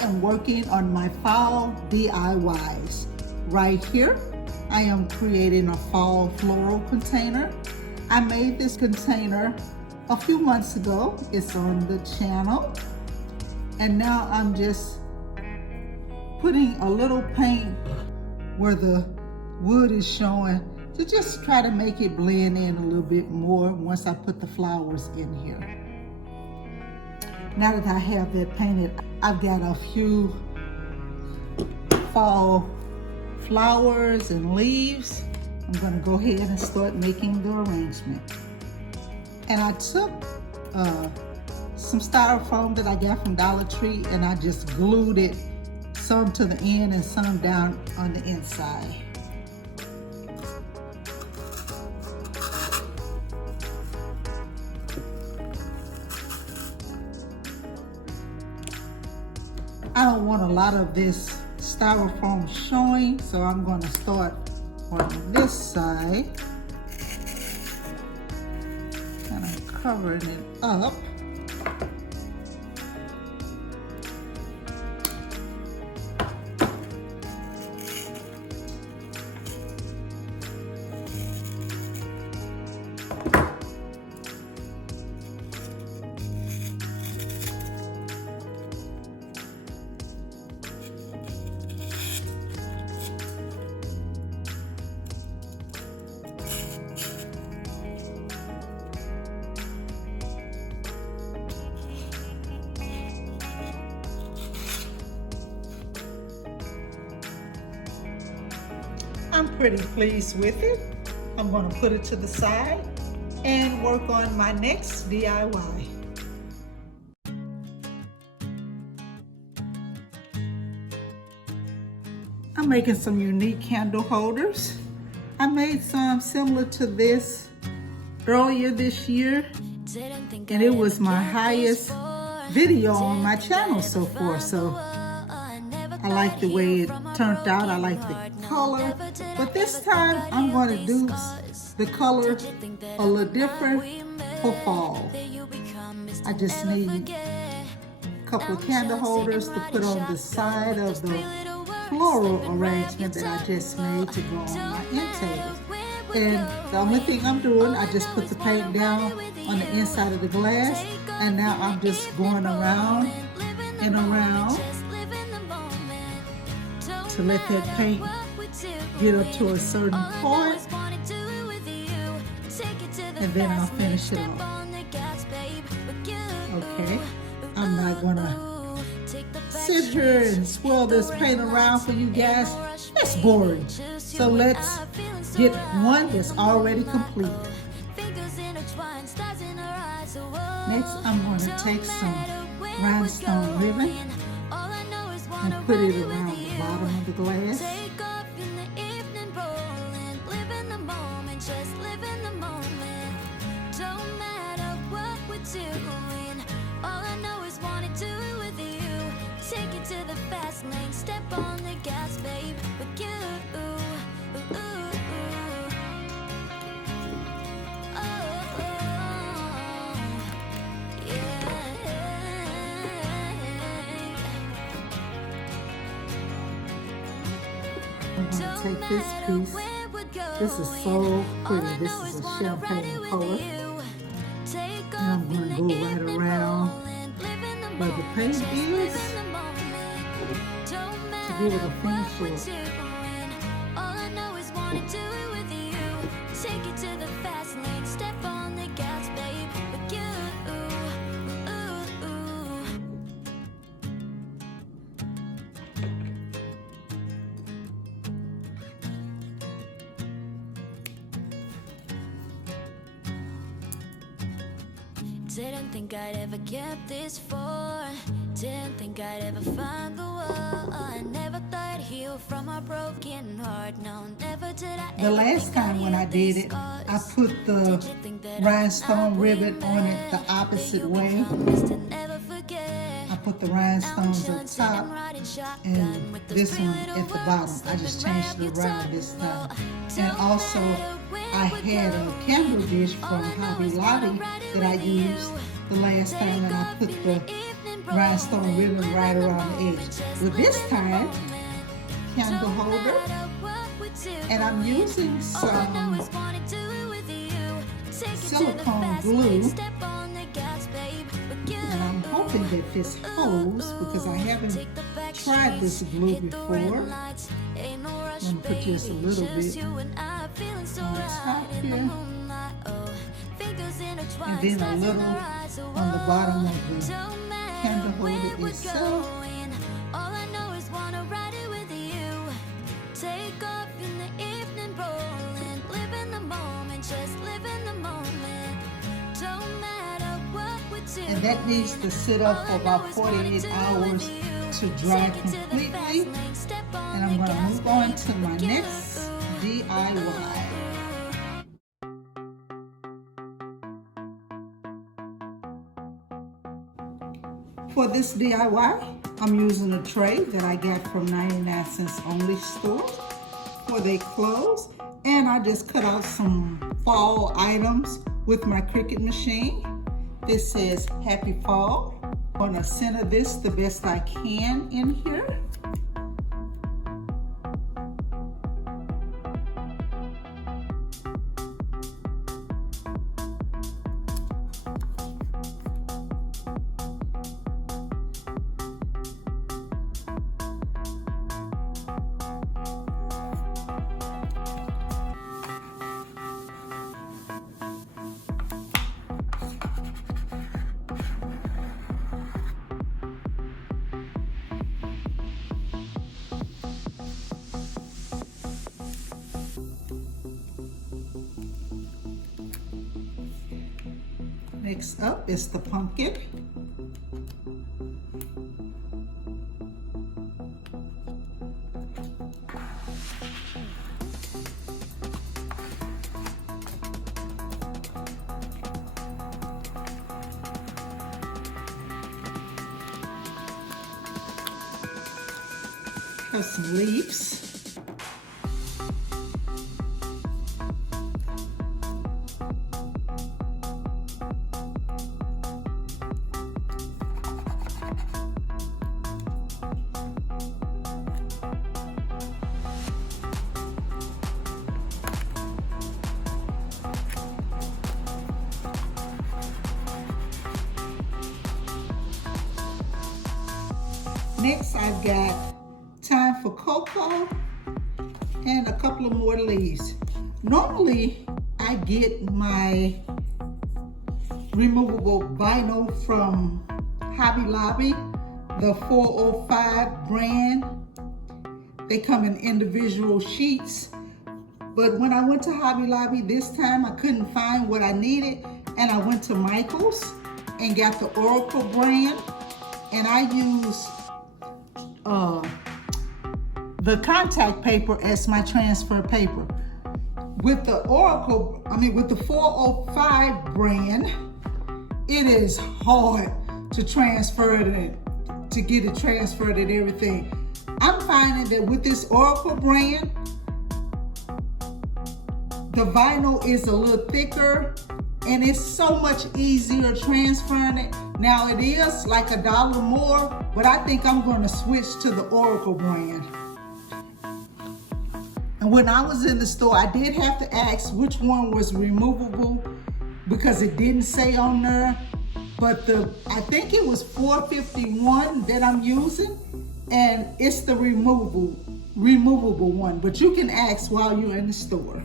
am working on my fall DIYs. Right here, I am creating a fall floral container. I made this container a few months ago. It's on the channel. And now I'm just putting a little paint where the wood is showing to just try to make it blend in a little bit more once I put the flowers in here. Now that I have that painted, I've got a few fall flowers and leaves. I'm gonna go ahead and start making the arrangement. And I took some styrofoam that I got from Dollar Tree and I just glued it, some to the end and some down on the inside. I don't want a lot of this styrofoam showing, so I'm going to start on this side, kind of covering it up. I'm pretty pleased with it. I'm going to put it to the side and work on my next DIY. I'm making some unique candle holders. I made some similar to this earlier this year, and it was my highest video on my channel so far. So I like the way it turned out. I like the color, but this time I'm going to do the color a little different for fall. I just need a couple of candle holders to put on the side of the floral arrangement that I just made to go on my end table. And the only thing I'm doing, I just put the paint down on the inside of the glass, and now I'm just going around and around to let that paint get up to a certain point, and then I'll finish it off. Okay, I'm not gonna sit here and swirl this paint around for you guys. That's boring. So let's get one that's already complete. Next, I'm going to take some rhinestone ribbon and put it around the bottom of the glass. Take it to the fast lane, step on the gas, babe, with you. I'm going to take this piece. This is so pretty. This is a champagne color. And I'm going to go right around where the paint is to give it a finish look. All I know is wanna do it with you. Take it to the fast lane, step on the gas, babe, with you. Didn't think I'd ever get this far. Didn't think I'd ever find the one. I never thought I'd heal from a broken heart. No, never did I. The last time when I did it, I put the rhinestone ribbon on it the opposite way. I put the rhinestones up top and this one at the bottom. I just changed it around this time. And also, I had a candle dish from Hobby Lobby that I used the last time, and I put the rhinestone ribbon right around the edge. With this time, candle holder, and I'm using some silicone glue, and I'm hoping that this holds because I haven't tried this glue before. I'm going to put just a little bit on top here, and then a little on the bottom of the candle holder itself. And that needs to sit up for about 48 hours to dry completely. And I'm going to move on to my next DIY. For this DIY, I'm using a tray that I got from 99 Cents Only store for their clothes. And I just cut out some fall items with my Cricut machine. This says Happy Fall. I'm gonna center this the best I can in here. Next up is the pumpkin. Have some leaves. Next, I've got Time for Cocoa and a couple of more leaves. Normally, I get my removable vinyl from Hobby Lobby, the 405 brand. They come in individual sheets. But when I went to Hobby Lobby this time, I couldn't find what I needed. And I went to Michael's and got the Oracle brand. And I use the contact paper as my transfer paper. With the with the 405 brand, it is hard to transfer it, to get it transferred and everything. I'm finding that with this Oracle brand, the vinyl is a little thicker and it's so much easier transferring it. Now it is like $1 more, but I think I'm going to switch to the Oracle brand. And when I was in the store, I did have to ask which one was removable because it didn't say on there. But I think it was 451 that I'm using, and it's the removable one. But you can ask while you're in the store.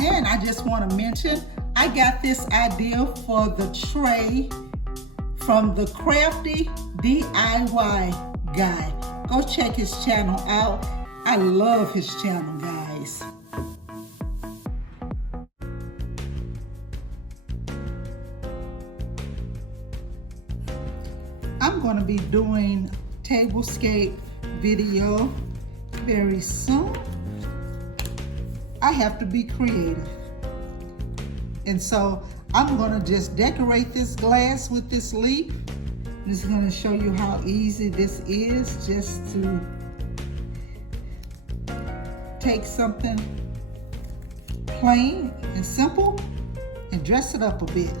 And I just want to mention, I got this idea for the tray from the Crafty DIY guy. Go check his channel out. I love his channel, guys. I'm going to be doing tablescape video very soon. I have to be creative. And so I'm going to just decorate this glass with this leaf. This is going to show you how easy this is, just to take something plain and simple and dress it up a bit.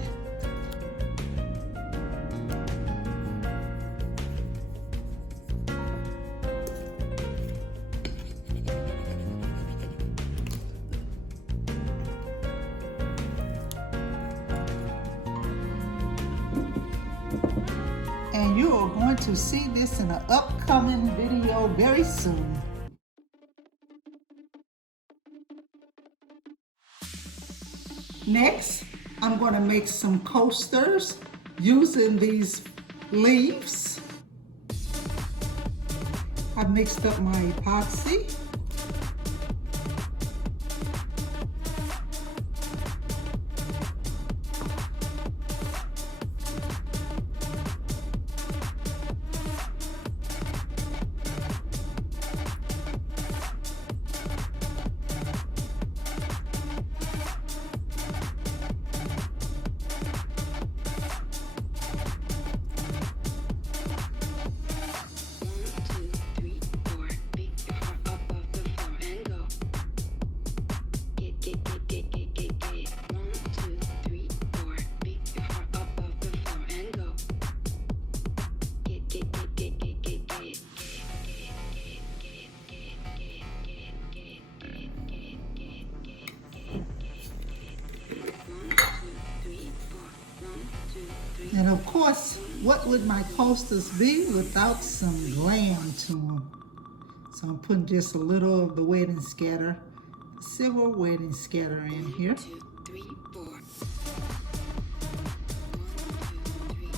And you are going to see this in an upcoming video very soon. Next, I'm going to make some coasters using these leaves. I've mixed up my epoxy. And of course, what would my coasters be without some glam to them? So I'm putting just a little of the wedding scatter, silver wedding scatter in here. 1, 2, 3, 4. 1, 2, 3,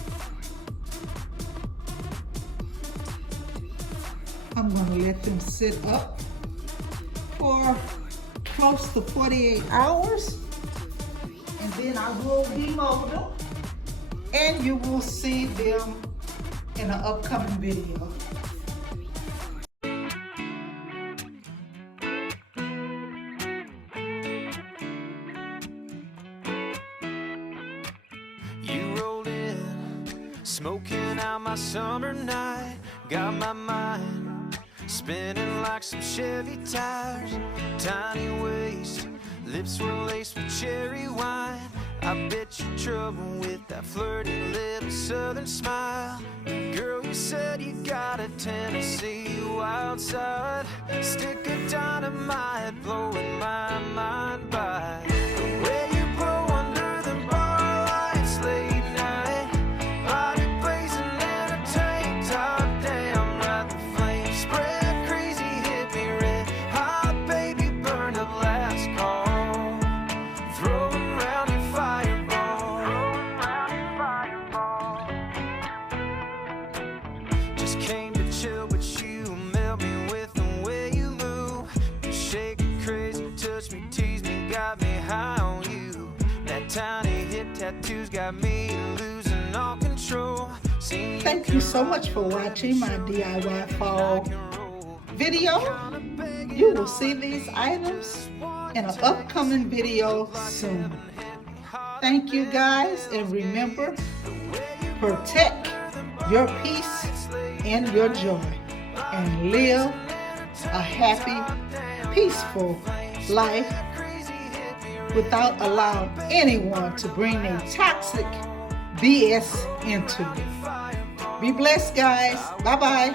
4. I'm going to let them sit up for close to 48 hours. And then I will demold them. And you will see them in an upcoming video. You rolled in, smoking out my summer night, got my mind spinning like some Chevy tires. Tiny waist, lips were laced with cherry wine. I bet you're trouble with that flirty little southern smile. Girl, you said you got a Tennessee wild side. Stick of dynamite blowing my mind by. The way you blow under the bar lights late night. Body blazing in a tank top, damn right the flames spread. Crazy hit me red hot, baby, burn up last call. Throwing round your fireball. Just came to chill, but you melt me with the way you move. You shake it crazy, touch me, tease me, got me high on you. That tiny hit tattoo's got me losing all control. Thank you so much for watching my DIY fall video. You will see these items in an upcoming video soon. Thank you guys, and remember, protect your peace and your joy, and live a happy, peaceful life without allowing anyone to bring their toxic BS into you. Be blessed, guys. Bye-bye.